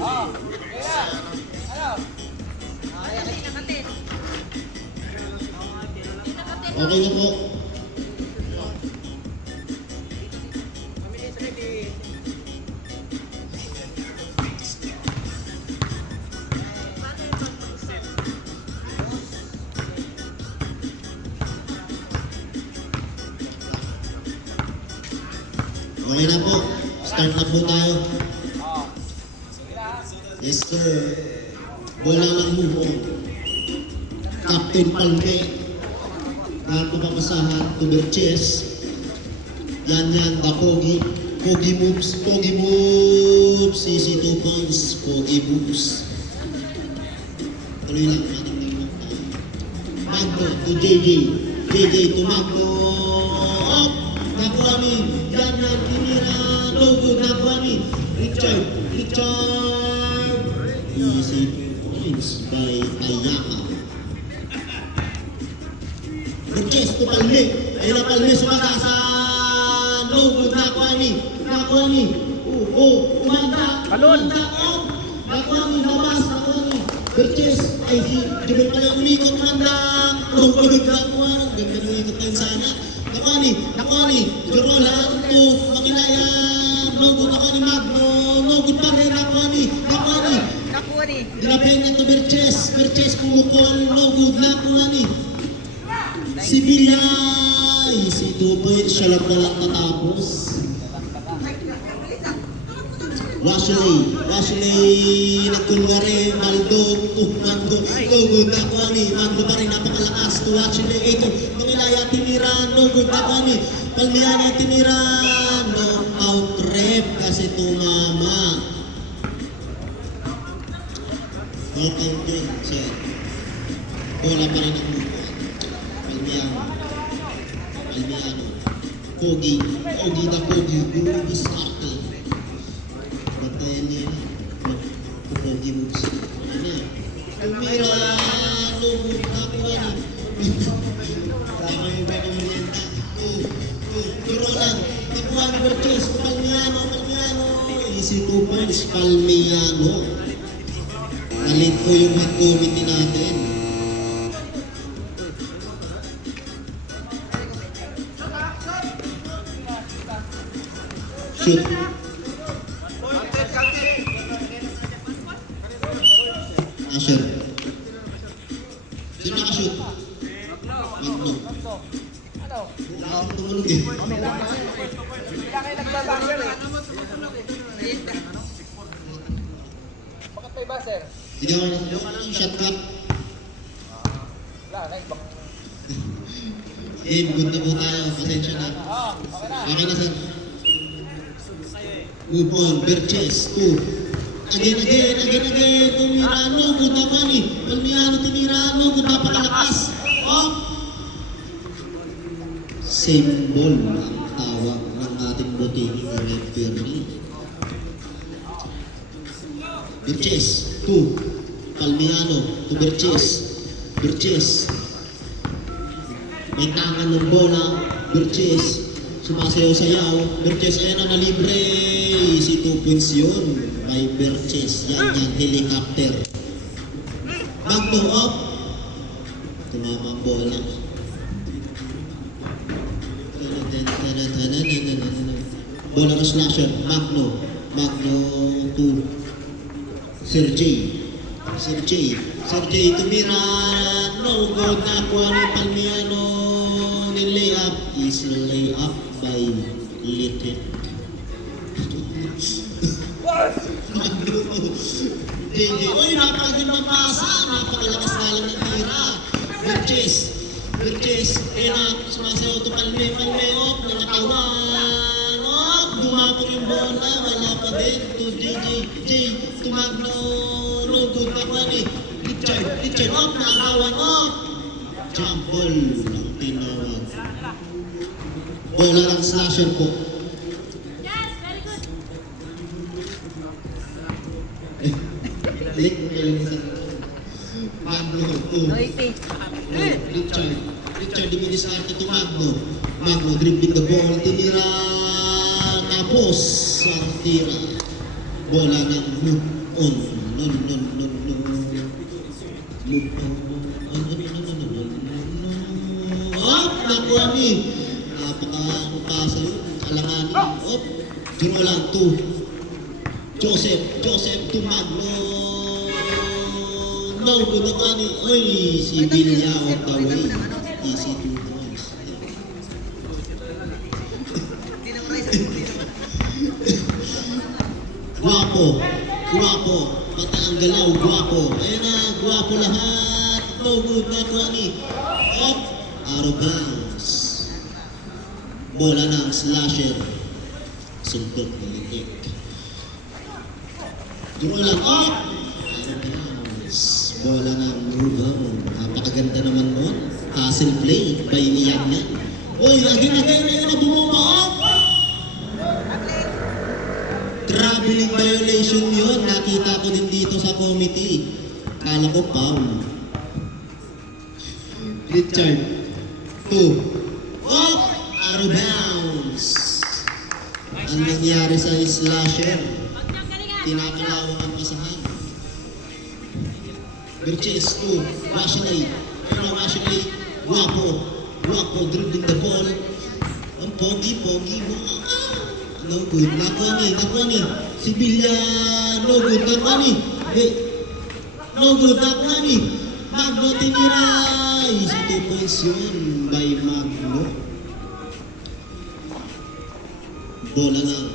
Okay na po. Okay na po. Start na po tayo. Yes, sir. Bola ng move. Captain Palme. Bago papasahan to their chest. Yan, the Pogi. Pogi moves. Pogi moves. Easy 2 points. Pogi moves. Tuloy lang natin. Magno to JJ. JJ to Magno. Up. Nakuha ni. Yan, tinira. No good. Nakuha ni. Richard. Easy points by Ayaka. Chest to Palme. Ayun na Palme sumata sa no good. Nakuha ni. Kumanda. Nakuha ni. Nabas. Nakuha ni. Berches. Ay, di ba pala umikot kumanda. No good. Nakuha. Ganda mo ikot tayo sana. Nakuha ni. Jorola. Ito. Makinaya. No good. Nakuha ni Magno. No good pa rin. Nakuha ni. Dinapin na to Berches. Berches pumukol. No good. Nakuha ni. Si Bilay, si 2 points, siya lang natapos. Washley, nagkunwari, Mando, Nogod, nakuha ni, Mando pa rin, napakalakas to Washley, ito, Mangilaya, tinira, Nogod, nakuha ni, Palmiana, tinira, no, out rep, kasi tumama. Okay, sir. Bola pa rin ang buko. Palmiano. Pogi na Pogi. Pogi Sparkle. Batayan niya. Pogi moves. Ayan na. Tumira. Lugod. Nakuha ni. Tama yung bago merienda. Turolan. Nakuha ni Berches. Palmiano. Easy 2 points. Palmiano. Nalit po yung head committee natin. Shoot. Asher. Sino nakashoot? Magno. Lahat tumulog eh. Bakit nagbabanger eh? Bakit may baser? Hindi ako yung shot clock. Wala, naibang. Game, good na po tayo. Pasensya na. Okay na. Okay na sir. Move on, Berches, 2. Again, Tumirano, good na mani. Palmiano, Tumirano, good na pakalakas. Same ball ang tawag ng ating botiking referee. Berches, 2. Palmiano, to Berches. May tangan ng bola, Berches. Sumasayaw-sayaw. Berches, ayan na libre. Si 2 points yun. By Berches. Yan, helicopter. Magno up. Tumama ang bola. Bola na slasher. Magno to Sergey tumira. No good. Nakuha ni Palmiano. Layup is layup by Little. JJ, oy, napakagandang pasa. Napakalakas na lang ng tira. Berches, kaya sumasayaw ito Palme, op, nakatawan, op, dumapong yung bola, wala pa din, to JJ, to Magno, no good, nakuha ni Richard, op, nakatawan, op, jump ball, ang tinawag. Bola ng slasher po. Yes, very good. Magno, Richard diminisarte to Magno dribbling the ball, tinira, tapos ang tira. Bola ng move on. Move on. Nakuha ni. Napaka-pasa yun. Alanganin. Duro lang to. Joseph to Magno. No, good na ni. Oy, si Villa on the way. Easy 2 points. Guwapo. Pata ang galaw, guwapo. Ayan na, guwapo lahat. No good na ni. Out of bounds. Bola ng slasher. Suntok ng litik. Duro lang, out of bounds. Bola ng rebound. Napakaganda naman nun. Hustle play by Iyan yan. Uy, again na bumaba. Traveling violation yun. Nakita ko din dito sa committee. Kala ko foul. Richard. 2. Out of bounds. Ang nangyari sa slasher. Tinakalawang ang pasahan. Birches 2. Washley. Pero Washley. Guwapo. Dribbling the ball. Ang pogi mo. No good. Nakuha ni. Si Villa. No good. Nakuha ni. Magno tinira. Easy 2 points yun by Magno. Bola na.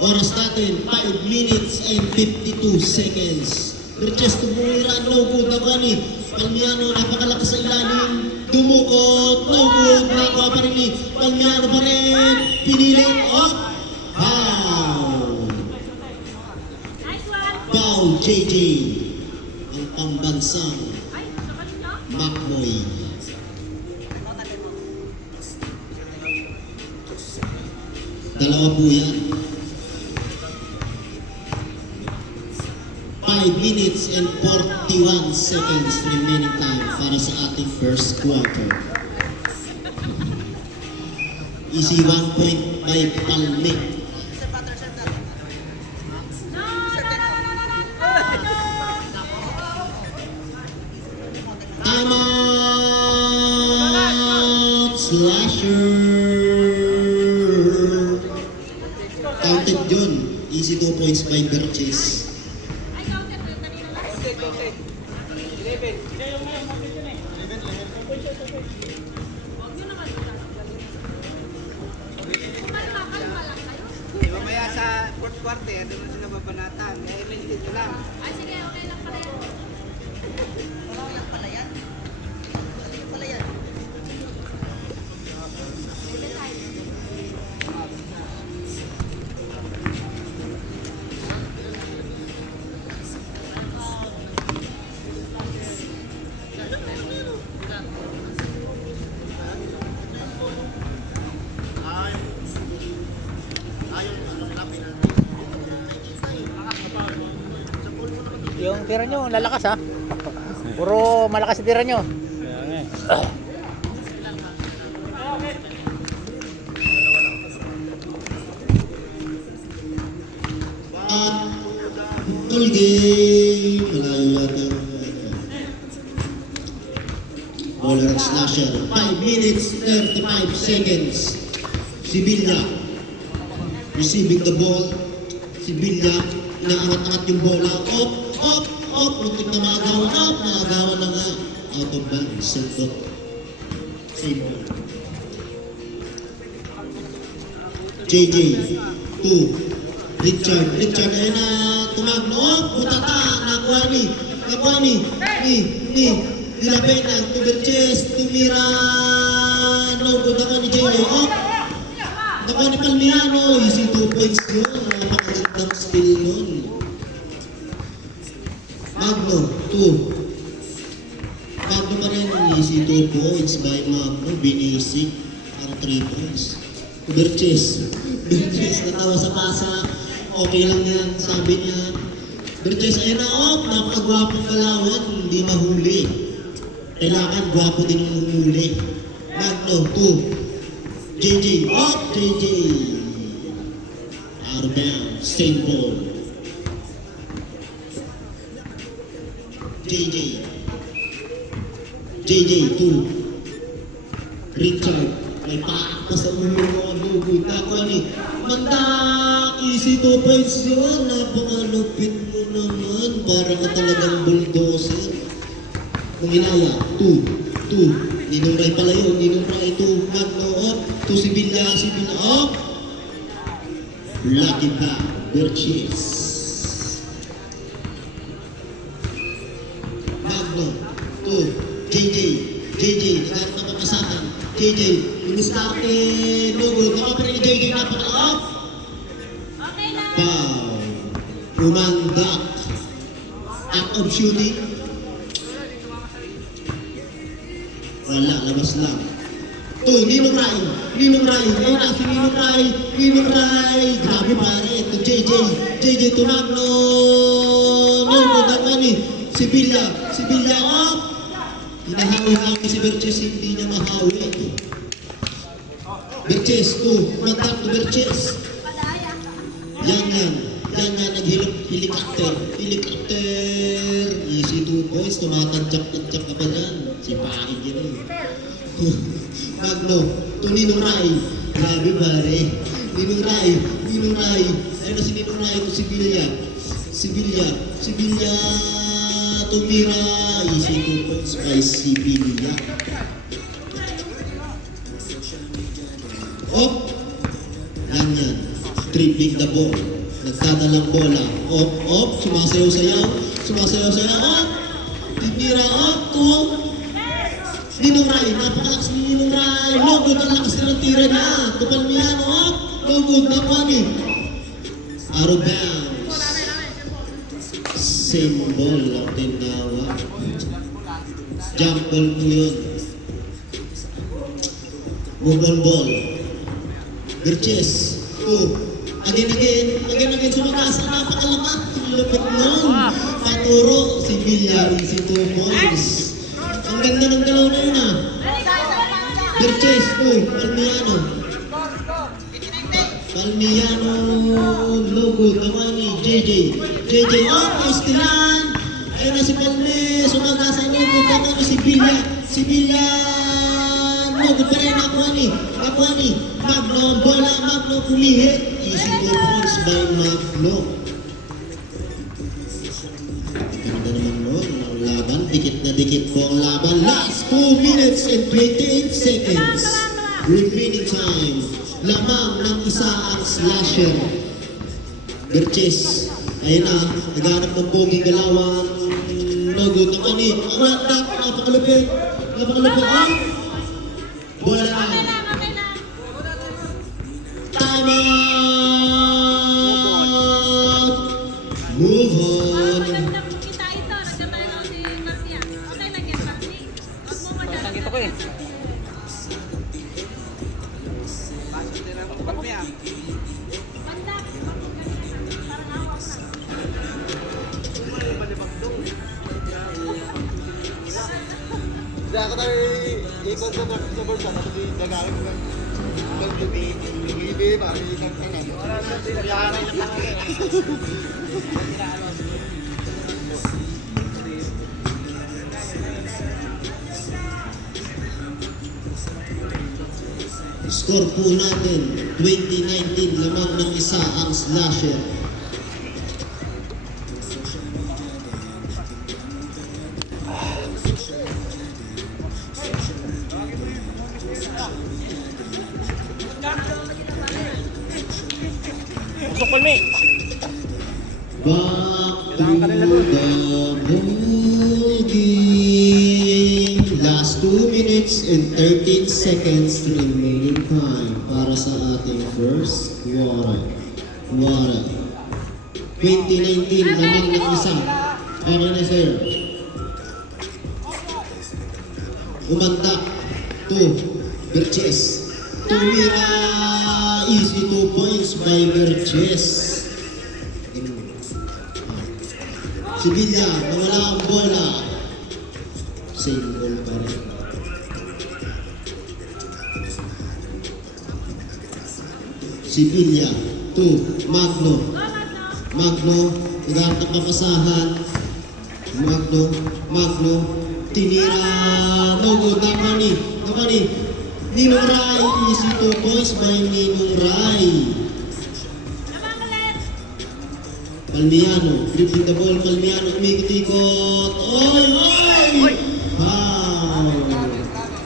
Oras natin, 5 minutes and 52 seconds. Birches tumira. No good. Nakuha ni. Palmiano, napakalakas sa ilalim. Dumukot. No good. Nakuha pa rin ni. Palmiano pa rin. Pinilit. Foul, JJ. Ang pambansang Macboy. Dalawa po yan. 5 minutes and 41 seconds remaining time para sa ating first quarter. Easy 1 point by Palme. Timeout! Slasher! Counted yun. Easy 2 points by Birches. Counted. 11. Mamaya sa fourth quarter, doon na sila babanatan. Kaya i-maintain nyo lang. Sige, okay lang pala yan. Yung tira nyo, lalakas ha. Puro malakas yung tira nyo. Full game. Malayo yata. Bola ng slasher. 5 minutes, 35 seconds. Si Villa. Receiving the ball. Si Villa. Inaangat-angat yung bola. Up. Muntik na maagawan. Maagawan na nga. Out of bounds. Sendot. Same ball. JJ. 2. Richard, ayun na, tumagno, putata, nakuha ni, Dilapena, to Birches, tumira, no good ako ni JJ, nakuha ni Palmiano, easy 2 points yun, napakagandang skill yun. Magno, 2. Magno pa rin, easy 2 points by Magno, binisik, ang 3 points. To Birches, natawa sa pasa, okay lang yan, sabi niya. Birches, ayun na, napakagwapong kalawan, hindi mahuli. Kailangan gwapo din ang humuli. Magno, 2. JJ. Out of bounds, same ball. JJ. JJ, 2. Richard. May paak pa sa ulo mo ang lugod. Ako ni Mandak, easy 2 points yun. Napakalupit mo naman. Para ka talagang bulldozer. Manginaya, 2. Ninong Ray pala yun. Ninong Ray, 2. Magno, up. 2 Sibilla, up. Lucky pa, Birches. Magno, 2. JJ, nagkaroon ng papasahan. JJ, Ministarte, Lugod, nakapira ni JJ, napaka-up. Okay na. Foul. Umandak. Act of shooting. Wala, labas lang. 2, Ninong Rai. Ayun na, si Ninong Rai. Grabe pare, ito JJ Tumagno. Lugod, Armani. Sibilla, up. Hinahawi-hawi si Birches, hindi niya mahawi. Birches, 2. Mantak to Birches. Padaya. Yan, helicopter. Easy 2 points, tumatadyak-tadyak ka pa dyan. Si Paig yun eh. Magno, to Ninong Rai. Grabe pare. Ninong Rai. Ayun na si Ninong Rai, to Sibilla. Tumira. Easy 2 points by Sibilla. Op. Yan. Dribbling the ball. Nagdadalang bola. Op. Sumasayaw. Op. Tumira. Op. 2. Ninong Rai. Napakalakas ni Ninong Rai. Lugod ang lakas ng tira niya. Tupalmiano. Op. Lugod na pani. Out of bounds. Same ball ang tinawag. Jump ball mo yun. Move on ball. Birches. 2. Again. Sumakas. Napakalakas. Lupit nun. Paturo. Si Villa. Easy 2 points. Ang ganda ng galaw na yun ah. Birches. 2. Palmiano. Lugod. Kamani. JJ. Estilan. Ayun na si Palme. Sumakas ang lugod. Kamani si Villa. Lugod pa rin. Nakuha ni. Magno. Bola. Magno. Pumihi. Easy 2 points by Magno. Ganda naman nun. Ang laban. Dikit na dikit po ang laban. Last 2 minutes and 28 seconds. Remaining time. Lamang ng isa ang slasher. Birches. Ayun na. Naghanap ng bogey galawan. Lugod na kani. Napakalupit. Bola lang. Time out. Move on. Magandang kita ito. Nagkatayo ako si Marcia. Okay lang yan, Marci. Huwag mo masyadong Nakita ko eh. Pasok nila ang pagpapaya. Mandak. Parang awak na. Hindi ako tayo ikot sa bulsa, tapos gagawin ko ng tubi, para ikot ka na. Score po natin, 2019, lamang ng isa ang slasher. Usok Palme. Back to the boogie. Last 2 minutes and 13 seconds remaining time para sa ating first quarter. 2019, lamang ng isa. Okay na sir. Umantak. 2. Birches. Tumira. Easy 2 points by Birches. Sibilla, nawala ang bola. Same goal pa rin. Sibilla, 2. Magno. Magno, nagharap ng papasahan. Magno, tinira, no good, Nakani, Ninong Rai, easy 2 points by Ninong Rai. Labang ulit. Palmiano, dribbling the ball, Palmiano, umikot-ikot, oy! Wow!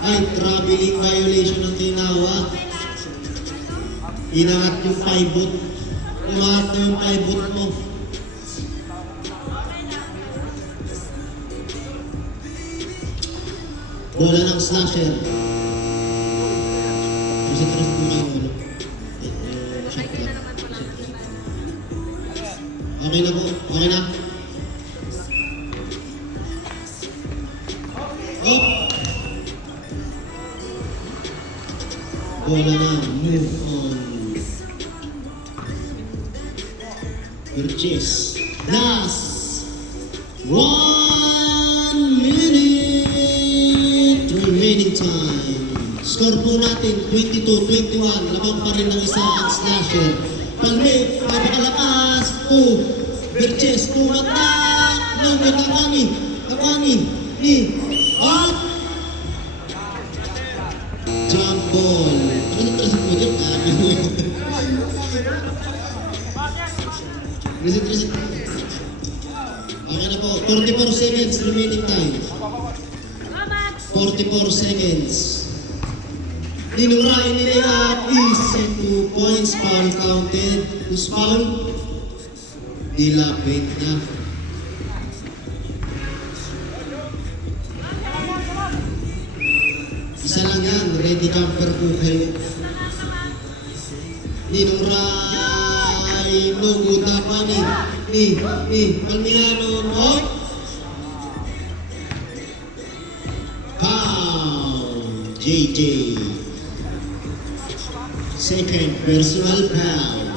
Ay, traveling violation ang tinawag. Inangat yung pivot. Umangat na yung pivot mo. Bola ng slasher. Kasi tres po kayo, ano? Shot clock. Okay na po, okay na. Oh! Bola na, move on. Purchase. Last 1 minute remaining time. Score po natin 22-21. Labang pa rin ng isa ang slasher. Palme, napakalakas. 2. Purchase. 2 attack. Nakani. Ni. At jump ball. Ano na mo dyan? Reset. Okay na po. 44 seconds remaining time. 44 seconds. Ninong Rai nilay easy 2 points. Foul counted. Who's foul? Dilapit na. Isa lang yan. Ready camper po kayo. Ninong Rai. No good na pa ni. Palmiano. Oh. JJ. Second personal foul.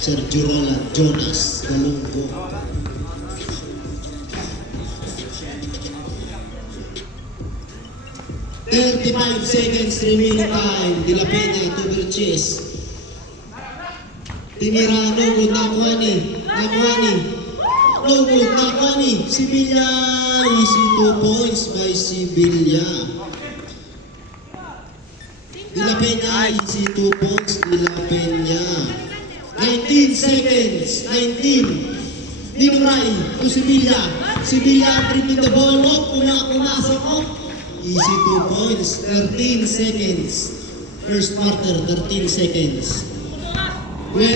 Sergio Rola Jonas Galunggo. $35 seconds remaining time. De La Peña to Berches. Tinira, no good, Nakuani. No good, Nakuani. Sevilla, easy 2 points by Sevilla. De La Peña, easy 2 points, De La Peña. 19 seconds, 19. Ninong Rai to Sevilla. Sevilla dribbling the ball up, pumasok up. Easy 2 points, 13 seconds. First quarter, 13 seconds. 12,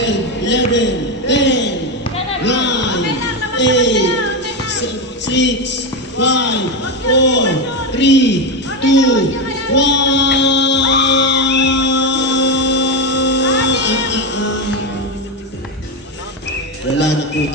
11, 10, 9, 8, 6, 5, 4, 3, 2, 1. Wala na po tayo.